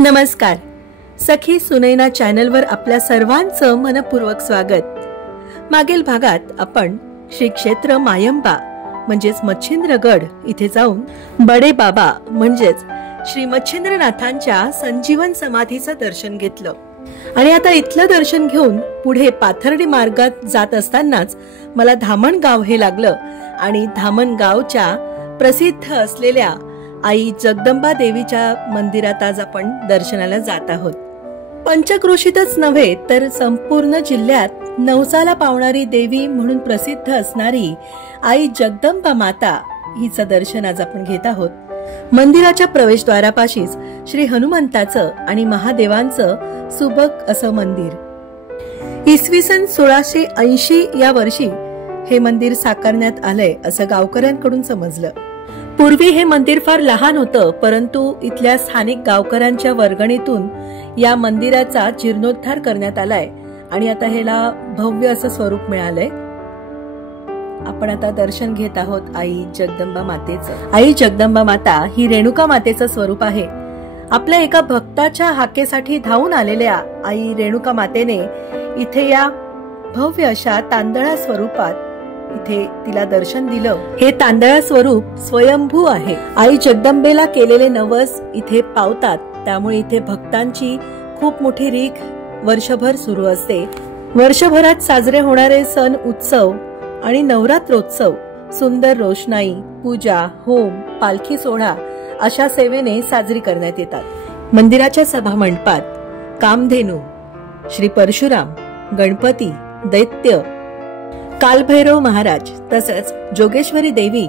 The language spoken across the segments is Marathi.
नमस्कार. सखी सुनैना चॅनलवर आपल्या सर्वांचं मनपूर्वक स्वागत. मागील भागात आपण श्री क्षेत्र मायंबा म्हणजेच मच्छिंद्रगड इथे जाऊन बडे बाबा म्हणजेच श्री मच्छिंद्रनाथांच्या संजीवन समाधीचं दर्शन घेतलं आणि आता इथलं दर्शन घेऊन पुढे पाथर्डी मार्गात जात असतानाच मला धामणगाव हे लागलं आणि धामणगावच्या प्रसिद्ध असलेल्या आई जगदंबा देवीच्या मंदिरात आज आपण दर्शनाला जात आहोत. पंचक्रोशीतच नव्हे तर संपूर्ण जिल्ह्यात नवसाला पावणारी देवी म्हणून प्रसिद्ध असणारी आई जगदंबा माता हिचं दर्शन आज आपण घेत आहोत. मंदिराच्या प्रवेशद्वारापाशीच श्री हनुमंताचं आणि महादेवांचं सुबक असं मंदिर. इसवी सन 1680 या वर्षी हे मंदिर साकारण्यात आलंय असं गावकऱ्यांकडून समजलं. पूर्वी हे मंदिर फार लहान होतं, परंतु इथल्या स्थानिक गावकऱ्यांच्या वर्गणीतून या मंदिराचा जीर्णोद्धार करण्यात आलाय आणि आता ह्याला भव्य असं स्वरूप मिळालंय. आपण आता दर्शन घेत आहोत आई जगदंबा मातेचं. आई जगदंबा माता ही रेणुका मातेचं स्वरूप आहे. आपल्या एका भक्ताच्या हाकेसाठी धावून आलेल्या आई रेणुका मातेने इथे या भव्य अशा तांदळा स्वरूपात इथे तिला दर्शन दिलं. हे तांदळा स्वरूप स्वयंभू आहे. आई जगदंबेला केलेले नवस इथे पावतात, त्यामुळे इथे भक्तांची खूप मोठी रीघ वर्षभर सुरू असते. वर्षभरात साजरे होणारे सण उत्सव आणि नवरात्रोत्सव सुंदर रोषणाई, पूजा, होम, पालखी सोहळा अशा सेवेने साजरी करण्यात येतात. मंदिराच्या सभा मंडपात कामधेनू, श्री परशुराम, गणपती, दैत्य, कालभैरव महाराज तसंच जोगेश्वरी देवी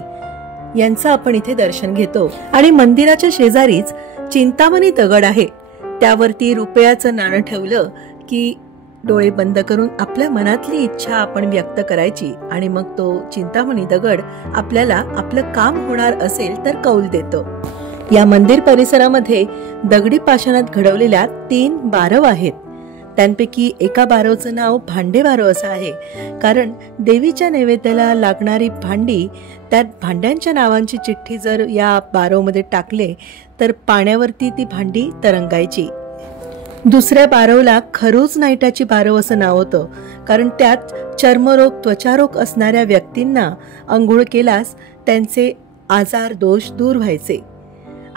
यांचं आपण इथे दर्शन घेतो. आणि मंदिराच्या शेजारीच चिंतामणी दगड आहे. त्यावरती रुपयाचं नाणं ठेवलं की डोळे बंद करून आपल्या मनातली इच्छा आपण व्यक्त करायची आणि मग तो चिंतामणी दगड आपल्याला आपलं काम होणार असेल तर कौल देतो. या मंदिर परिसरामध्ये दगडी पाषाणात घडवलेल्या 3 बारव आहेत. त्यांपैकी एका बारवचं नाव भांडे बारव असं आहे, कारण देवीच्या नैवेद्याला लागणारी भांडी, त्यात भांड्यांच्या नावांची चिठ्ठी जर या बारवमध्ये टाकले तर पाण्यावरती ती भांडी तरंगायची. दुसऱ्या बारवला खरूज नाईटाची बारव असं नाव होतं, कारण त्यात चर्मरोग, त्वचारोग असणाऱ्या व्यक्तींना अंघोळ केल्यास त्यांचे आजार दोष दूर व्हायचे.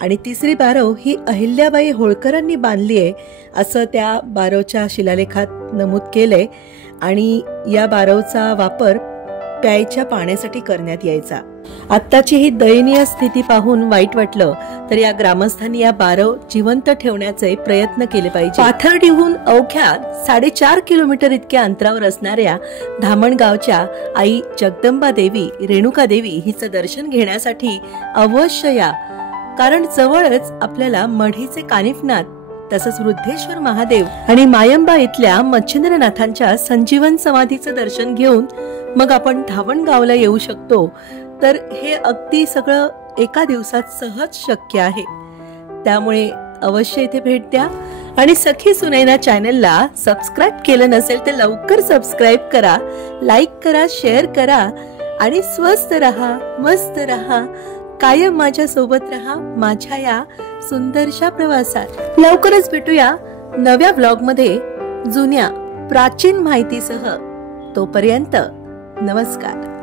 आणि तिसरी बारव ही अहिल्याबाई होळकरांनी बांधली आहे असं त्या बारवच्या शिलालेखात नमूद केलंय. आणि या बारवचा वापर प्यायच्या पाण्यासाठी करण्यात यायचा. आत्ताची ही दयनीय स्थिती पाहून वाईट वाटलं, तर या ग्रामस्थांनी या बारव जिवंत ठेवण्याचे प्रयत्न केले पाहिजे. पाथर्डीहून अवघ्या 4.5 किलोमीटर इतक्या अंतरावर असणाऱ्या धामणगावच्या आई जगदंबा देवी, रेणुका देवी हिचं दर्शन घेण्यासाठी अवश्य या, कारण जवळच आपल्याला मढीचे कानिफनाथ तसंच वृद्धेश्वर महादेव आणि मायंबा इथल्या मच्छिंद्रनाथांच्या संजीवन समाधीचं दर्शन घेऊन मग आपण धामणगावला येऊ शकतो. तर हे अगदी सगळं एका दिवसात सहज शक्य आहे. त्यामुळे अवश्य इथे भेट द्या आणि सखी सुनैना चॅनलला सबस्क्राईब केलं नसेल तर लवकर सबस्क्राईब करा, लाईक करा, शेअर करा आणि स्वस्त रहा, मस्त रहा, कायम माझ्या सोबत रहा माझ्या या सुंदरशा प्रवासात. लवकरच भेटूया नव्या व्लॉग मध्ये जुन्या प्राचीन माहितीसह. तोपर्यंत नमस्कार.